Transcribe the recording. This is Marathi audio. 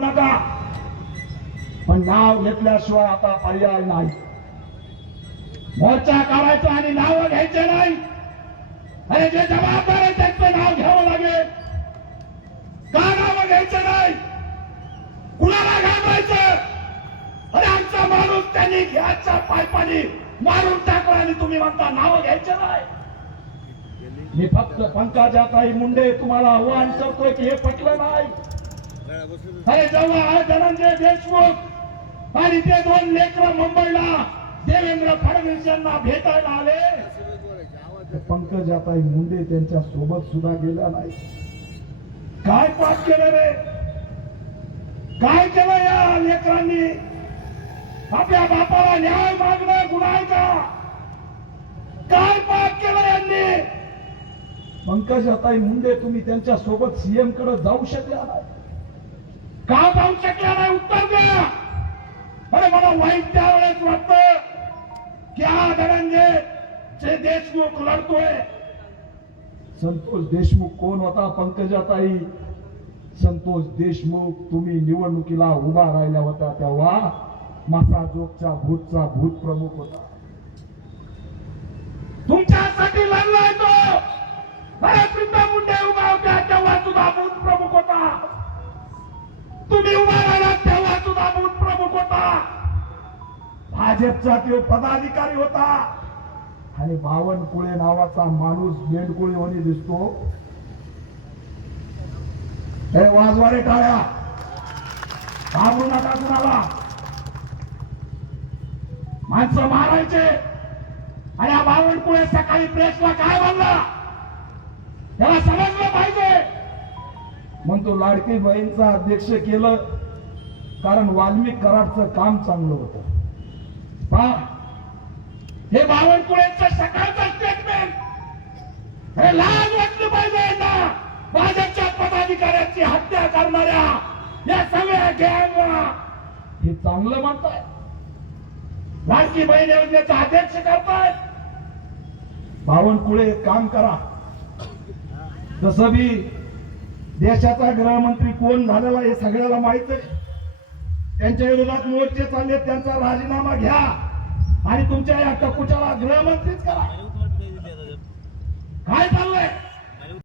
नका. पण नाव घेतल्याशिवाय आता पर्याय नाही. मोर्चा काढायचा आणि नाव घ्यायचे नाही. अरे जे जबाबदार आहे त्यांचं नाव घ्यावं लागेल. का नाव घ्यायचं नाही. कुणाला घाबरायचं अरे आमचा माणूस त्यांनी घ्यायचा पायपानी मारून टाकला आणि तुम्ही म्हणता नाव घ्यायचं नाही. मी फक्त पंकजाताई मुंडे तुम्हाला आव्हान करतोय की हे पटलं नाही. अरे जेव्हा धनंजय देशमुख आणि ते दोन लेकर मुंबईला देवेंद्र फडणवीस यांना भेटायला आले तर पंकजाताई मुंडे त्यांच्यासोबत सुद्धा गेला नाही. काय पाठ केलं रे? काय केलं या लेकरांनी? आपल्या बापाला न्याय मागणं गुन्हा आहे का? काय पाप केलं यांनी? पंकजाताई मुंडे तुम्ही त्यांच्यासोबत सीएमकडे जाऊ शकल्या नाही. जाऊ शकला नाही उत्तर द्या. बरं मला वाईट त्यावेळेस वाटत की हा धनंजय जे देशमुख लढतोय संतोष देशमुख कोण होता पंकजाताई? संतोष देशमुख तुम्ही निवडणुकीला उभा राहिल्या होत्या तेव्हा मसाजोगच्या भूतचा भूत प्रमुख होता. तुमच्यासाठी लढलाय तो. अरे मुंडे उभा होत्या तेव्हा सुद्धा भूत प्रमुख भाजपचा तो पदाधिकारी होता. आणि बावनकुळे नावाचा माणूस बेंडकुळे होणी दिसतो हे वाजवारे टाळ्या. घाबरू नका कुणाला. माणसं मारायचे. आणि हा बावनकुळे सकाळी प्रेसला काय म्हणला? त्याला समजलं पाहिजे. म्हणतो लाडकी बहीणचा अध्यक्ष केलं. कारण वाल्मिक कराडचं काम चांगलं होतं. पहा हे बावनकुळेचं सकाळचं स्टेटमेंट हे लाज वाटलं पाहिजे यांना. भाजपच्या पदाधिकाऱ्याची हत्या करणाऱ्या या सगळ्या गँगला हे चांगलं म्हणताय. लाडकी बहीण योजनेचा अध्यक्ष करताय. बावनकुळे काम करा. जसं बी देशाचा गृहमंत्री कोण झालेला हे सगळ्याला माहीत आहे. त्यांच्या विरोधात मोर्चे चालले त्यांचा राजीनामा घ्या. आणि तुमच्या या टकुच्याला गृहमंत्रीच करा. काय चाललंय?